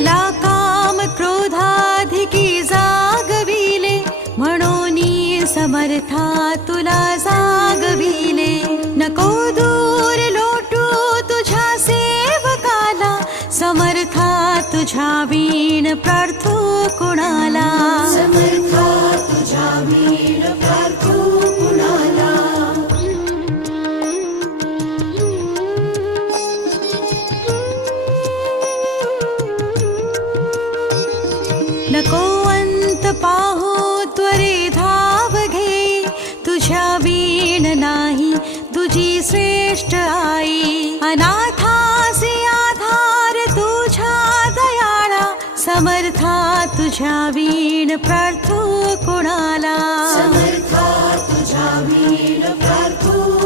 मला काम क्रोधाधिकी जागविले, म्हणून समर्था तुला जागविले. नको दूर लोटू तुझ्या सेवकाला, समर्था तुझ्या वीण प्रार्थू कुणाला. समर्था तुझ्या वीण प्रार्थू कुणाला. नको अंत पाहू त्वरे धाव घे, तुझ्या वीण नाही तुझी श्रेष्ठ आई. अनाथासी आधार तुझ्या दयाळा, समर्था तुझ्या वीण प्रार्थू कुणाला. समर्था तुझ्या वीण प्रार्थू